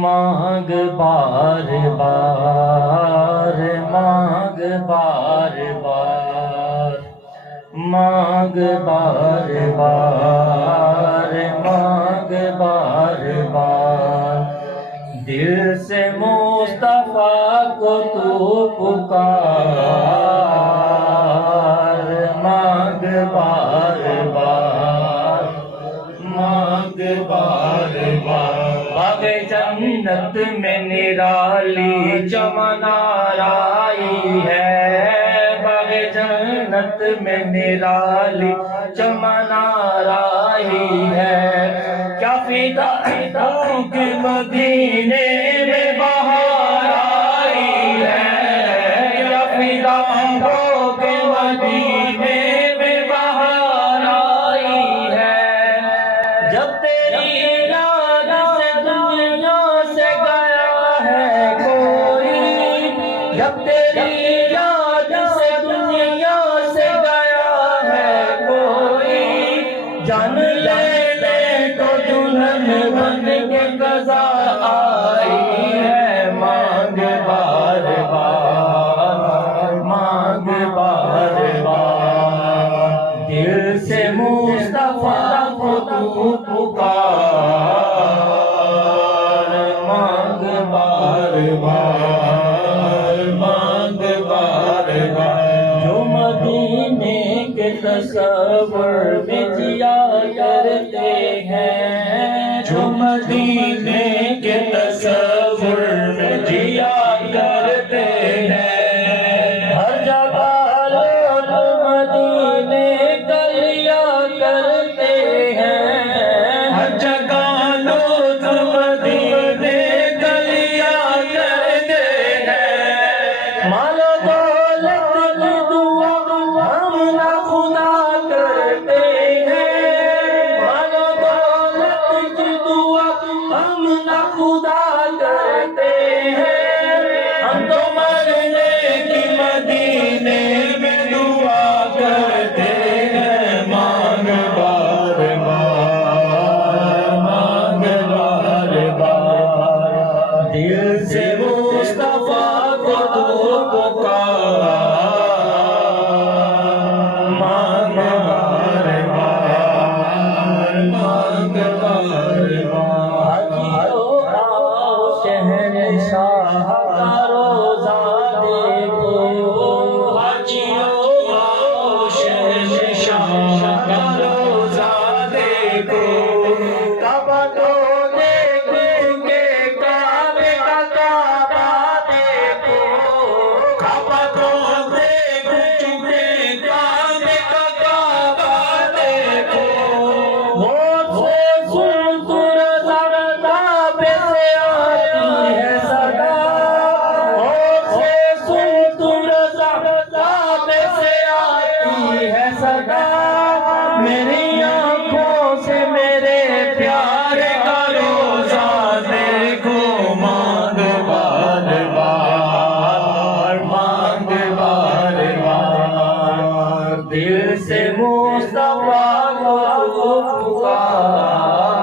مانگ بار بار، مانگ بار بار، مانگ بار بار، مانگ بار بار، دل سے مصطفیٰ کو تو پکار، مانگ بار بار، مانگ بار بار۔ باغ جنت میں نرالی چمن آرائی ہے، باغ جنت میں نرالی چمن آرائی ہے، کیا فدائیوں کے مدینے میں بہار آئی ہے، کیا فدائیوں کے مدینے میں بہار آئی ہے، جب تیری یاد سے دنیا سے گیا ہے کوئی، جب تیری یاد سے دنیا سے گیا ہے کوئی، جان لے لے تو دلہن بن کے قضا آئی ہے، مانگ بار بار، مانگ بار بار، دل سے مصطفیٰ کو تو پکار، مانگ بار بار، مانگ بار بار، جو مدینے کے تصور میں جیا کرتے ہیں، جو مدینے کے تصور میں جیا کرتے ہیں، ہر جگہ لوگ مدینے کا لیا کرتے ہیں، ہر جگہ لوگ مدینے کا لیا کرتے ہیں، مال و دولت کی دعا ہم نہ خدا کرتے ہیں، مال و دولت کی دعا ہم نہ خدا کرتے ہیں، ہم تو مرنے کی مدینے میں دعا کرتے ہیں، مانگ بار بار، مانگ بار بار، دل سے مصطفیٰ کو تو پکار، مانگ بار بار، مانگ بار بار، آؤ آؤ شہنشاہ کا روضہ دیکھو، حاجیو آؤ شہنشاہ کا روضہ دیکھو، کعبہ تو دیکھو کہ کعبے کا کعبہ دیکھو، کعبہ تو دیکھو کہ کعبے کا کعبہ دیکھو، ہوش سے سن تو رضا کعبے سے آتی ہے صدا، ہوش سے سن تو رضا کعبے سے آتی ہے صدا، میری آنکھوں سے میرے پیارے کا روضہ دیکھو، مانگ بار بار، مانگ بار بار، دل سے مصطفیٰ کو پکار۔